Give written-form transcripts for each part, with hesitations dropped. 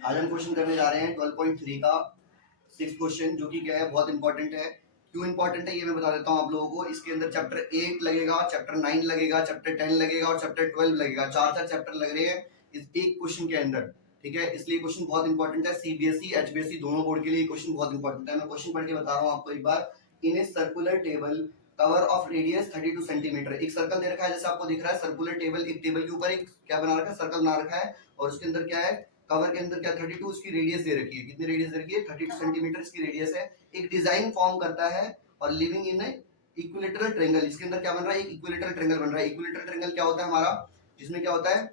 आज हम क्वेश्चन करने जा रहे हैं 12.3 का 6 क्वेश्चन, जो कि क्या है, बहुत इंपॉर्टेंट है। क्यों इंपॉर्टेंट है ये मैं बता देता हूँ आप लोगों को। इसके अंदर चैप्टर 8 लगेगा, चैप्टर 9 लगेगा, चैप्टर 10 लगेगा और चैप्टर 12 लगेगा। चार चैप्टर लग रहे हैं इस एक क्वेश्चन के अंदर, ठीक है। इसलिए क्वेश्चन बहुत इंपॉर्टेंट है। सीबीएसई एचबीएसई दोनों बोर्ड के लिए क्वेश्चन बहुत इंपॉर्टेंट है। मैं क्वेश्चन पढ़ के बता रहा हूँ आपको एक बार। In a circular table cover of radius 32 centimetre. एक सर्कल दे रखा है, जैसे आपको दिख रहा है सर्कुलर टेबल। एक टेबल के ऊपर एक क्या बना रखा है, सर्कल बना रखा है, और उसके अंदर क्या है, कवर के अंदर क्या 32 उसकी रेडियस दे रखी है। कितनी रेडियस दे रखी है? 32 सेंटीमीटर इसकी रेडियस है। एक डिजाइन फॉर्म करता है और लिविंग इन इक्विलेटरल ट्रायंगल। इसके अंदर क्या बन रहा है? एक इक्विलेटरल ट्रायंगल बन रहा है। इक्विलेटरल ट्रायंगल क्या होता है हमारा? जिसमें क्या होता है,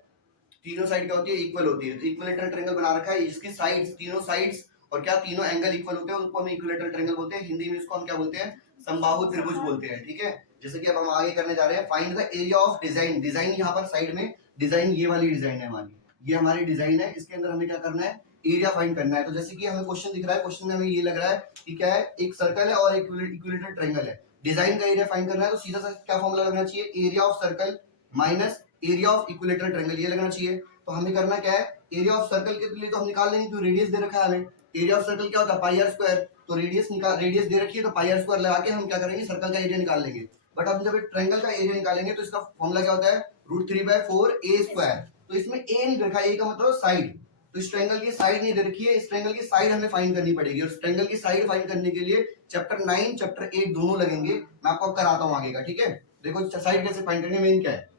तीनों साइड क्या होती है, इक्वल होती है। तो इक्विलेटरल ट्रायंगल बना रखा है, इसकी साइड्स, तीनों साइड्स और क्या, तीनों एंगल इक्वल होते हैं, उनको हम इक्विलेटरल ट्रायंगल बोलते हैं। हिंदी में इसको हम क्या बोलते हैं? समबाहु त्रिभुज बोलते हैं, ठीक है। जैसे कि अब हम आगे करने जा रहे हैं, find the area of design. Design यहाँ पर साइड में डिजाइन, ये वाली डिजाइन है हमारी, ये हमारी डिजाइन है। इसके अंदर हमें क्या करना है, एरिया फाइंड करना है। तो जैसे कि हमें क्वेश्चन दिख रहा है, क्वेश्चन में हमें ये लग रहा है कि क्या है, एक सर्कल है और एक इक्विलेटरल ट्रायंगल है। डिजाइन का एरिया फाइंड करना है, तो सीधा सा क्या फॉर्मूला लगना चाहिए, area of circle minus area of equilateral triangle, ये लगना चाहिए। तो हमें करना क्या है, एरिया ऑफ सर्कल के लिए तो हम निकाल लेंगे, क्योंकि रेडियस दे रखा है हमें। एरिया ऑफ सर्कल क्या होता है, पाई आर स्क्वायर। तो रेडियस दे रखी है, तो पाई आर स्क्वायर लगा के हम क्या करेंगे, सर्कल का एरिया निकाल लेंगे। बट अब जब ट्रायंगल का एरिया निकालेंगे तो इसका फॉर्मूला क्या होता है, √3/4 a स्क्वायर। तो इसमें a नहीं रखा, a का मतलब साइड। तो इस ट्रायंगल की साइड नहीं दे रखी है, इस ट्रायंगल की साइड हमें फाइंड करनी पड़ेगी। और इस ट्रायंगल की साइड फाइंड करने के लिए चैप्टर 9 चैप्टर 8 दोनों लगेंगे। मैं आपको कराता हूँ आगे का, ठीक है। देखो साइड कैसे फाइंड करनी है, मेन क्या है,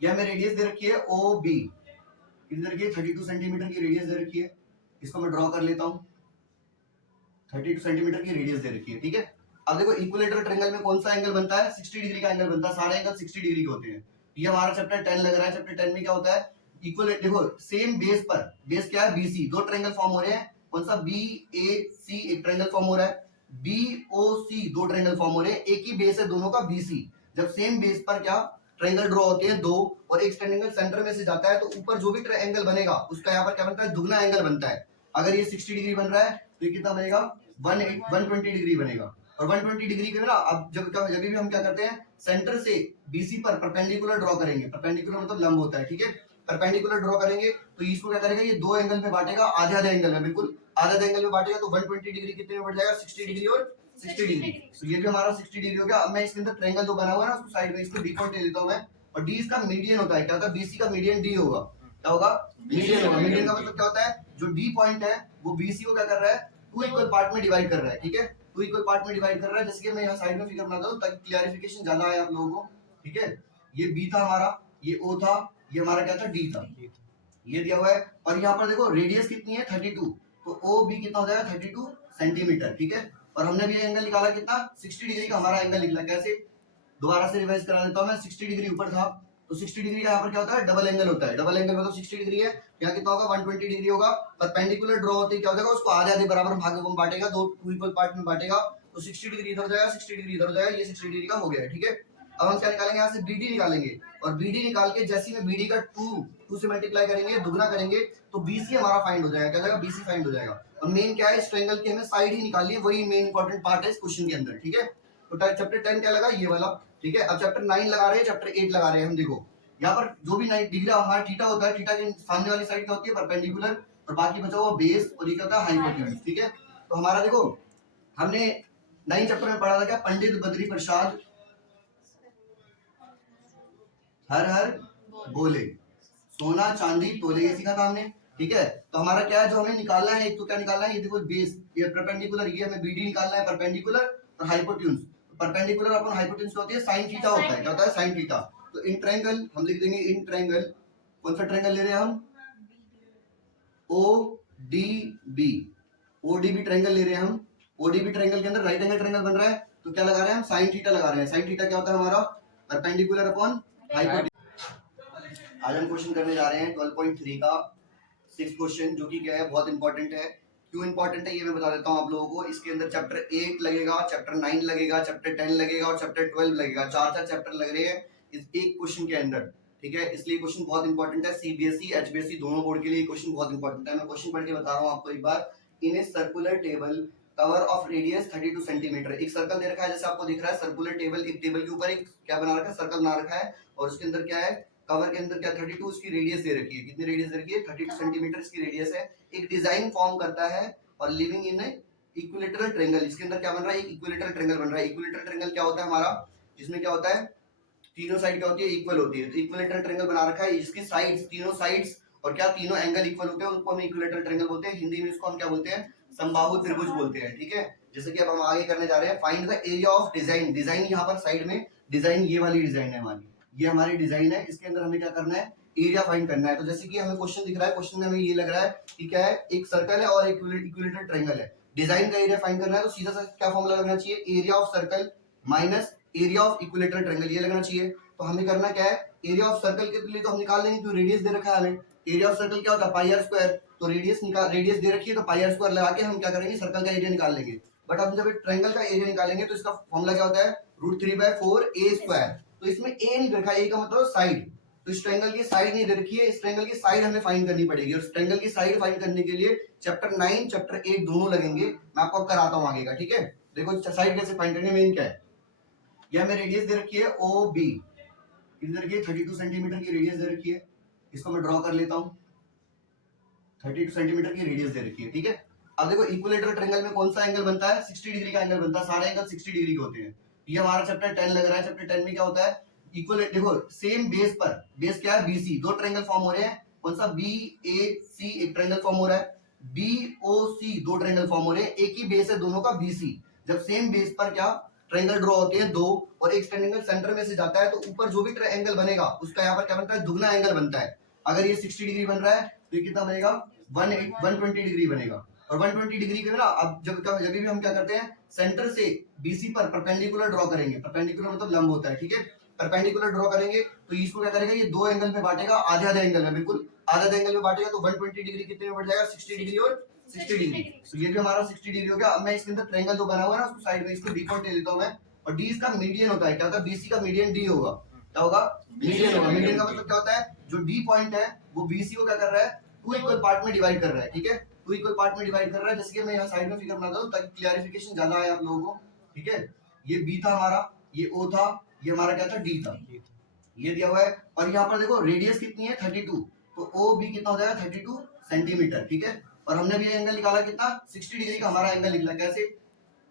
यह हमें रेडियस दे रखी है OB, इधर की 32 सेंटीमीटर की रेडियस दे रखी है। इसको मैं ड्रॉ कर लेता हूँ, 32 सेंटीमीटर की रेडियस दे रखी है, ठीक है। अब देखो इक्विलेटरल ट्रायंगल में कौन सा एंगल बनता है, 60 डिग्री का एंगल बनता है। सारे एंगल 60 डिग्री के होते हैं। ये हमारा चैप्टर 10 लग रहा है। चैप्टर 10 में क्या होता है, इक्वल, देखो सेम बेस पर, बेस क्या है, BC, दो ट्रायंगल फॉर्म हो रहे हैं। कौन सा, BAC एक ट्रायंगल फॉर्म हो रहा है, BOC दो ट्रायंगल फॉर्म हो रहे हैं। एक ही बेस है दोनों का, BC। जब सेम बेस पर क्या ट्रायंगल ड्रॉ होते हैं दो, और एक ट्रायंगल सेंटर में से जाता है, तो ऊपर जो भी ट्रायंगल बनेगा उसका यहाँ पर क्या बनता है, दुगना एंगल बनता है। अगर ये 60 डिग्री बन रहा है तो ये कितना बनेगा, 120 डिग्री बनेगा। और 120 डिग्री के ना, अब जब भी हम क्या करते हैं, सेंटर से BC पर परपेंडिकुलर ड्रॉ करेंगे। परपेंडिकुलर मतलब लंब होता है, ठीक है। परपेंडिकुलर ड्रॉ करेंगे तो इसको क्या करेगा, ये दो एंगल में बांटेगा, आधे आधे एंगल में, बिल्कुल आधे आधे एंगल में बांटेगा। तो 120 डिग्री कितने में बढ़ जाएगा, 60 डिग्री और 60 डिग्री। तो ये भी हमारा 60 डिग्री हो गया। अब मैं इसके अंदर ट्रायंगल जो बना हुआ है ना, उसको साइड में इसको D पॉइंट ले लेता हूं मैं। और D इसका मीडियन होता है। क्या होता है, BC का मीडियन D होगा। क्या होगा, मीडियन होगा। मीडियन का मतलब क्या होता है, जो D पॉइंट है वो BC को क्या कर रहा है, टू इक्वल पार्ट में डिवाइड कर रहा है, ठीक है। टू इक्वल पार्ट में डिवाइड कर रहा है। जैसे कि मैं यहाँ साइड में फिगर बनाता हूँ ताकि क्लियरिफिकेशन ज्यादा आए आप लोगों को, ठीक है। ये B था हमारा, ये O था, ये हमारा क्या था, D था, ये दिया हुआ है। और यहाँ पर देखो रेडियस कितनी है, 32। तो OB कितना हो जाएगा, 32 सेंटीमीटर, ठीक है। और हमने भी एंगल निकाला कितना, 60 डिग्री का हमारा एंगल निकला। कैसे, दोबारा से रिवाइज करा देता हूँ मैं। 60 डिग्री ऊपर था, तो 60 डिग्री का यहाँ पर क्या होता है, डबल एंगल होता है। डबल एंगल मतलब 60 डिग्री है, यहाँ कितना होगा, 120 डिग्री होगा। परपेंडिकुलर ड्रॉ होते ही क्या हो जाएगा, उसको आधे आधे बराबर भागों में बांटेगा, दो इक्वल पार्ट में बांटेगा। तो 60 डिग्री इधर जाएगा, 60 डिग्री इधर जाएगा, ये 60 डिग्री का हो गया है, ठीक है। अब हम क्या निकालेंगे, यहाँ से BD निकालेंगे। और BD निकाल के जैसे में BD का 2 से मल्टीप्लाई करेंगे, दुगना करेंगे, तो BC हमारा फाइंड हो जाएगा। क्या जाएगा, BC फाइंड हो जाएगा। और मेन क्या है, इस ट्रायंगल की हमें साइड ही निकालनी है, वही मेन इंपॉर्टेंट पार्ट है इस क्वेश्चन के अंदर, ठीक है। तो चैप्टर 10 क्या लगा, ये वाला, ठीक है। अब चैप्टर 9 लगा रहे हैं, चैप्टर 8 लगा रहे हैं हम। देखो यहाँ पर जो भी 90 डिग्री हमारा थीटा होता है, थीटा के सामने वाली साइड क्या होती है, परपेंडिकुलर, और बाकी बचा हुआ बेस, और ये क्या होता है, हाइपोटेन्यूज, ठीक है। तो हमारा देखो, हमने 9 चैप्टर में पढ़ा था क्या, पंडित बद्री प्रसाद हर हर बोले, सोना चांदी तोले, ये सीखा था हमने, ठीक है। तो हमारा क्या है, जो हमें निकालना है, एक तो क्या निकालना है, ये देखो बेस, ये परपेंडिकुलर, ये हमें BD निकालना है, परपेंडिकुलर और हाइपोटेन्यूज। परपेंडिकुलर अपन हाइपोटेन्यूज होती है साइन थीटा होता है। क्या होता है, साइन थीटा। तो इन ट्रायंगल हम लिख देंगे, इन ट्रायंगल, कौन सा ट्रायंगल ले रहे हैं हम, ODB, ODB ट्रायंगल ले रहे हैं हम। ODB ट्रायंगल के अंदर राइट एंगल ट्रायंगल बन रहा है, तो क्या लगा रहे हैं हम, साइन थीटा लगा रहे हैं। साइन थीटा क्या होता है हमारा, परपेंडिकुलर अपॉन हाइपोटेन्यूज। आज हम क्वेश्चन करने जा रहे हैं 12.3 का 6 क्वेश्चन, जो कि क्या है, बहुत इंपॉर्टेंट है। क्यों इंपॉर्टेंट है ये मैं बता देता हूँ आप लोगों को। इसके अंदर चैप्टर 8 लगेगा, चैप्टर 9 लगेगा, चैप्टर 10 लगेगा और चैप्टर 12 लगेगा। चार चैप्टर लग रहे हैं इस एक क्वेश्चन के अंदर, ठीक है। इसलिए क्वेश्चन बहुत इंपॉर्टेंट है। सीबीएसई एचबीएसई दोनों बोर्ड के लिए क्वेश्चन बहुत इंपॉर्टेंट है। मैं क्वेश्चन पढ़ के बता रहा हूँ आपको एक बार। In a circular table cover of radius 32 centimetre. एक सर्कल दे रखा है, जैसे आपको दिख रहा है सर्कुलर टेबल। एक टेबल के ऊपर एक क्या बना रखा है, सर्कल बना रखा है, और उसके अंदर क्या है, कवर के अंदर क्या 32 उसकी रेडियस दे रखी है, कितनी रेडियस दे रखी है 32 सेंटीमीटर इसकी रेडियस है। एक डिजाइन फॉर्म करता है और लिविंग इन इक्विलेटरल ट्रायंगल, इसके अंदर क्या बन रहा है इक्विलेटरल ट्रायंगल बन रहा है। इक्विलेटरल ट्रायंगल क्या होता है हमारा, जिसमें क्या होता है तीनों साइड क्या होती है इक्वल होती है। तो इक्विलेटरल ट्रायंगल बना रखा है, इसकी साइड्स तीनों साइड्स और क्या तीनों एंगल इक्वल होते हैं, उनको हम इक्विलेटरल ट्रायंगल बोलते हैं। हिंदी में इसको हम क्या बोलते हैं समबाहु त्रिभुज बोलते हैं। ठीक है, जैसे कि अब हम आगे करने जा रहे हैं find the area of design. Design यहाँ पर साइड में डिजाइन ये वाली डिजाइन है हमारी, ये हमारी डिजाइन है, इसके अंदर हमें क्या करना है एरिया फाइंड करना है। तो जैसे कि हमें क्वेश्चन दिख रहा है, क्वेश्चन में हमें ये लग रहा है कि क्या है एक सर्कल है और इक्विलेटरल ट्रायंगल है, डिजाइन का एरिया फाइंड करना है। तो सीधा सा क्या फॉर्मूला लगना चाहिए area of circle minus area of equilateral triangle, ये लगना चाहिए। तो हमें करना क्या है एरिया ऑफ सर्कल के लिए तो हम निकाल लेंगे क्योंकि रेडियस दे रखा है हमें। एरिया ऑफ सर्कल क्या होता है पाई आर स्क्वायर, तो रेडियस दे रखी है तो पाई आर स्क्वायर लगा के हम क्या करेंगे सर्कल का एरिया निकाल लेंगे। बट अब जब ट्रायंगल का एरिया निकालेंगे तो इसका फॉर्मूला क्या होता है √3/4 a स्क्वायर। तो इसमें a नहीं रखा, a का मतलब साइड, तो इस ट्रायंगल की साइड नहीं दे रखी है, इस ट्रायंगल की साइड हमें फाइंड करनी पड़ेगी। और इस ट्रायंगल की साइड फाइंड करने के लिए चैप्टर 9 चैप्टर 8 दोनों लगेंगे, मैं आपको कराता हूं आगे का। ठीक है, देखो साइड कैसे फाइंड करनी है, मेन क्या है यह हमें रेडियस दे रखी है OB, इधर की 32 सेंटीमीटर की रेडियस दे रखी है, इसको मैं ड्रॉ कर लेता हूं, 32 सेंटीमीटर की रेडियस दे रखी है। ठीक है, अब देखो इक्विलेटरल ट्रायंगल में कौन सा एंगल बनता है 60 डिग्री का एंगल बनता है, सारे एंगल 60 डिग्री के होते हैं। ये हमारा चैप्टर 10 लग रहा है, चैप्टर 10 में क्या होता है इक्वल, देखो सेम बेस पर, बेस क्या है BC, दो ट्रायंगल फॉर्म हो रहे हैं, कौन सा BAC एक ट्रायंगल फॉर्म हो रहा है, BOC दो ट्रायंगल फॉर्म हो रहे हैं, एक ही बेस है दोनों का BC। जब सेम बेस पर क्या ट्रायंगल ड्रॉ होते हैं दो और एक ट्रायंगल सेंटर में से जाता है तो ऊपर जो भी एंगल बनेगा उसका यहाँ पर क्या बनता है दुगना एंगल बनता है। अगर ये 60 डिग्री बन रहा है तो ये कितना बनेगा 120 डिग्री बनेगा। और 120 डिग्री के ना अब जब भी हम क्या करते हैं सेंटर से BC पर परपेंडिकुलर ड्रॉ करेंगे, परपेंडिकुलर मतलब लंब होता है। ठीक है, परपेंडिकुलर ड्रॉ करेंगे तो इसको क्या करेगा ये दो एंगल में बांटेगा, आधे आधे एंगल में, बिल्कुल आधे एंगल में बांटेगा। तो 120 डिग्री कितने में बढ़ जाएगा 60 डिग्री और 60 डिग्री। तो ये भी हमारा 60 डिग्री हो गया। अब मैं इसके अंदर ट्रायंगल जो बना हुआ है ना उसको साइड में इसको D पॉइंट ले लेता हूं मैं, और D इसका मीडियन होता है। क्या होता है BC का मीडियन D होगा, क्या होगा मीडियन होगा। मीडियन का मतलब क्या होता है जो D पॉइंट है वो BC को क्या कर रहा है टू इक्वल पार्ट में डिवाइड कर रहा है। ठीक है, टू इक्वल पार्ट में डिवाइड कर रहा है। जैसे कि मैं यहाँ साइड में फिगर बनाता हूँ ताकि क्लियरिफिकेशन ज्यादा आए आप लोगों को। ठीक है, ये B था हमारा, ये O था, ये हमारा क्या था D था, ये दिया हुआ है। और यहाँ पर देखो रेडियस कितनी है 32, तो OB कितना हो जाएगा 32 सेंटीमीटर। ठीक है, और हमने भी एंगल निकाला कितना 60 डिग्री का हमारा एंगल निकला। कैसे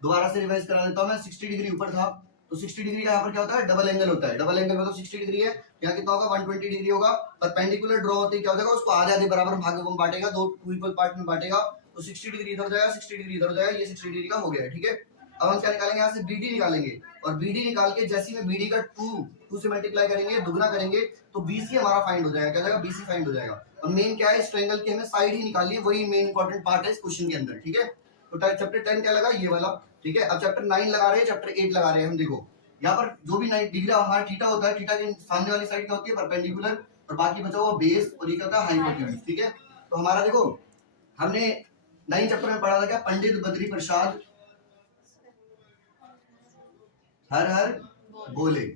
दोबारा से रिवाइज करा देता हूं मैं, 60 डिग्री ऊपर था तो 60 डिग्री का यहाँ पर क्या होता है डबल एंगल होता है। डबल एंगल मतलब 60 डिग्री है, यहाँ कितना होगा 120 डिग्री होगा। परपेंडिकुलर ड्रॉ होते ही क्या हो जाएगा उसको आधे आधे बराबर भागों में बांटेगा, दो टू इक्वल पार्ट में बांटेगा। तो 60 डिग्री इधर जाएगा 60 डिग्री इधर जाएगा, ये 60 डिग्री का हो गया है। ठीक है, अब हम क्या निकालेंगे यहाँ से BD निकालेंगे, और BD निकाल के जैसे ही में BD का 2 से मल्टीप्लाई करेंगे दुगना करेंगे तो BC हमारा फाइंड हो जाएगा। क्या जाएगा BC फाइंड हो जाएगा। और मेन क्या है इस ट्रायंगल की हमें साइड ही निकालनी है, वही मेन इंपॉर्टेंट पार्ट है इस क्वेश्चन के अंदर। ठीक है, तो चैप्टर 10 क्या लगा ये वाला। ठीक है, अब चैप्टर 9 लगा रहे हैं, चैप्टर 8 लगा रहे हैं हम। देखो यहाँ पर जो भी 90 डिग्री हमारा थीटा होता है, थीटा के सामने वाली साइड क्या होती है परपेंडिकुलर, और बाकी बचा हुआ बेस और ये क्या होता है हाइपोटेन्यूज। ठीक है, तो हमारा देखो हमने 9 चैप्टर में पढ़ा था क्या पंडित बद्री प्रसाद हर हर बोले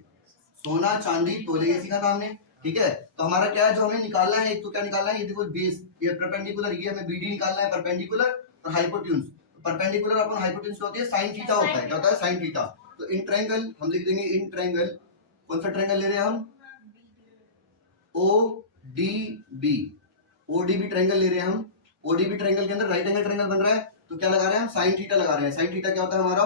सोना चांदी तोले, ये सीखा था हमने। ठीक है, तो हमारा क्या है जो हमें निकालना है, एक तो क्या निकालना है ये देखो बेस, ये परपेंडिकुलर, ये हमें BD निकालना है परपेंडिकुलर और हाइपोटेन्यूज। परपेंडिकुलर अपन हाइपोटेन्यूज होती है साइन थीटा होता है, क्या होता है साइन थीटा। तो इन ट्रायंगल हम लिख देंगे, इन ट्रायंगल कौन सा ट्रायंगल ले रहे हैं हम ODB, ODB ट्रायंगल ले रहे हैं हम। ODB ट्रायंगल के अंदर राइट एंगल ट्रायंगल बन रहा है तो क्या लगा रहे हैं हम साइन थीटा लगा रहे हैं। साइन थीटा क्या होता है हमारा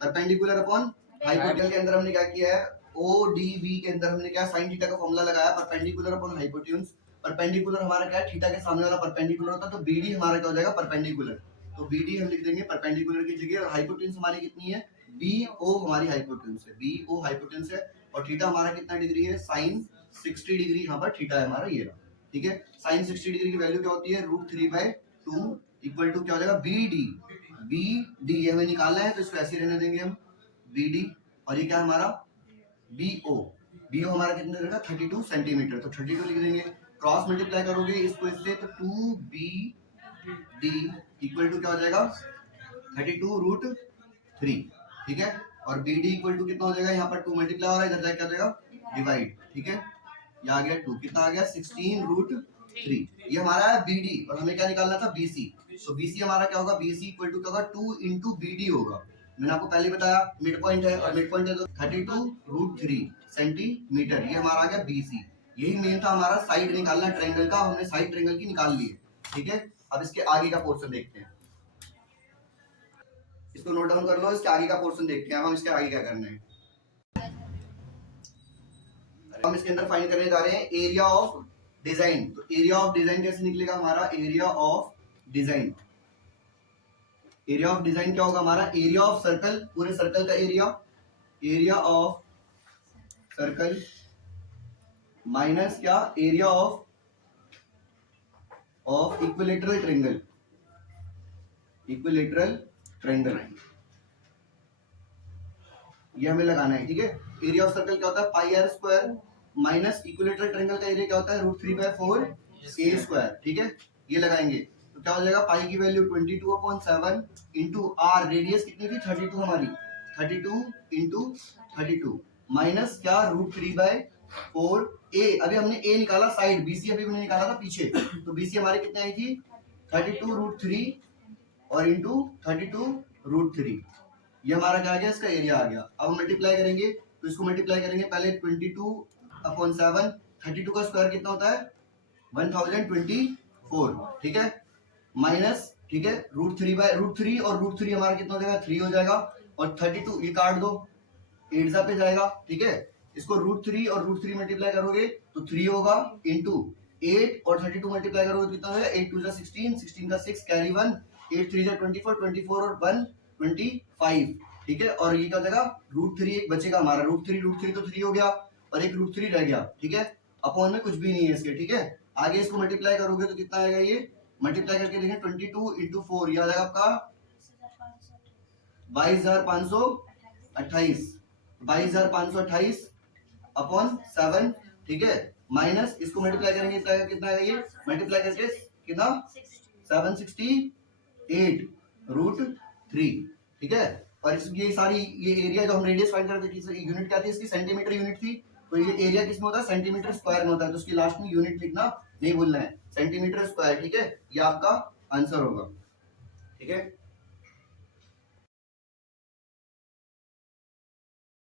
परपेंडिकुलर अपॉन हाइपोटेन्यूज। के अंदर हमने क्या किया है ODB के अंदर हमने क्या साइन थीटा का फॉर्मूला लगाया परपेंडिकुलर अपॉन हाइपोटेन्यूज। परपेंडिकुलर हमारा क्या है थीटा के सामने वाला परपेंडिकुलर होता है, तो BD हमारा क्या हो जाएगा परपेंडिकुलर, तो BD हम लिख देंगे परपेंडिकुलर की जगह। और हाइपोटेन्यूज हमारी कितनी है BO हमारी हाइपोटेन्यूज है, BO हाइपोटेन्यूज है। और थीटा हमारा कितना डिग्री है साइन 60 डिग्री, यहाँ पर थीटा है हमारा ये रहा। ठीक है, साइन 60 डिग्री की वैल्यू क्या होती है √3/2 इक्वल टू क्या हो जाएगा BD ये हमें निकालना है तो इसको ऐसे रहने देंगे हम BD। और ये क्या हमारा BO हमारा कितना रहेगा 32 सेंटीमीटर, तो 32 लिख देंगे। क्रॉस मल्टीप्लाई करोगे इसको इससे तो 2BD इक्वल टू क्या हो जाएगा 32√3। ठीक है, और BD इक्वल टू कितना हो जाएगा, यहाँ पर 2 मल्टीप्लाई हो रहा है, इधर जाके क्या हो जाएगा डिवाइड। ठीक है, ये आ गया 2, कितना आ गया 16√3, ये हमारा है BD। और हमें क्या निकालना था BC, तो BC हमारा क्या होगा BC इक्वल टू क्या होगा 2 into BD होगा। मैंने आपको पहले बताया मिड पॉइंट है, और मिड पॉइंट है तो 32√3 सेंटीमीटर, ये हमारा आ गया BC। यही मेन था हमारा, साइड निकालना ट्रायंगल का, हमने साइड ट्रायंगल की निकाल ली है, ठीक है। अब इसके आगे का पोर्शन देखते हैं, इसको नोट डाउन कर लो, इसके आगे का पोर्शन देखते हैं। अब हम इसके आगे क्या करना है, हम इसके अंदर फाइंड करने जा रहे हैं एरिया ऑफ डिजाइन। तो एरिया ऑफ डिजाइन कैसे निकलेगा हमारा, area of design, area of design क्या होगा हमारा, एरिया ऑफ सर्कल, पूरे सर्कल का area, area of circle minus क्या, area of equilateral triangle, equilateral triangle, ये हमें लगाना है, ठीक है। एरिया ऑफ सर्कल क्या होता है, pi r square minus equilateral triangle का एरिया क्या होता है, √3/4 ए स्क्वायर, ठीक है। ये लगाएंगे तो क्या हो जाएगा, पाई की वैल्यू 22/7 इंटू आर, रेडियस कितनी थी 32 हमारी, 32 इंटू 32 माइनस क्या √3/4 ए, अभी हमने ए निकाला साइड, बीसी अभी हमने निकाला था पीछे, तो बीसी हमारी कितनी आई थी 32√3 और इंटू 32√3, ये हमारा क्या आ गया, इसका एरिया आ गया। अब मल्टीप्लाई करेंगे, तो इसको मल्टीप्लाई करेंगे पहले 22/7, 32 का स्क्वायर कितना होता है 1024, ठीक है, माइनस, ठीक है, √3 और √3 हमारा कितना हो जाएगा 3 हो जाएगा, और 32 ये काट दो, 8 पे जाएगा, ठीक है। इसको √3 और √3 मल्टीप्लाई करोगे तो 3 होगा, इंटू 8 और 32 मल्टीप्लाई करोगे तो कितना होगा, 8 2 16, 16 का 6 कैरी 1, 8 3 24, 24 और 1 25, ठीक है। और ये क्या हो जाएगा, √3 एक बचेगा हमारा, √3 तो 3 हो गया और एक √3 रह गया, ठीक है। अपॉन में कुछ भी नहीं है इसके, ठीक है। आगे इसको मल्टीप्लाई करोगे तो कितना आएगा, ये मल्टीप्लाई करके देखें 22 इंटू 4, ये आ जाएगा आपका 22,528, 22,528 अपॉन 7, ठीक है, माइनस इसको मल्टीप्लाई करेंगे कितना आएगा, ये मल्टीप्लाई करके कितना 768√3, ठीक है। और ये सारी ये एरिया जो हम रेडियस फाइंड करते थे, यूनिट क्या थी इसकी, सेंटीमीटर यूनिट थी, तो ये एरिया किसमें होता है, सेंटीमीटर स्क्वायर में होता है, तो उसकी लास्ट में यूनिट लिखना नहीं भूलना है, सेंटीमीटर स्क्वायर, ठीक है। ये आपका आंसर होगा, ठीक है।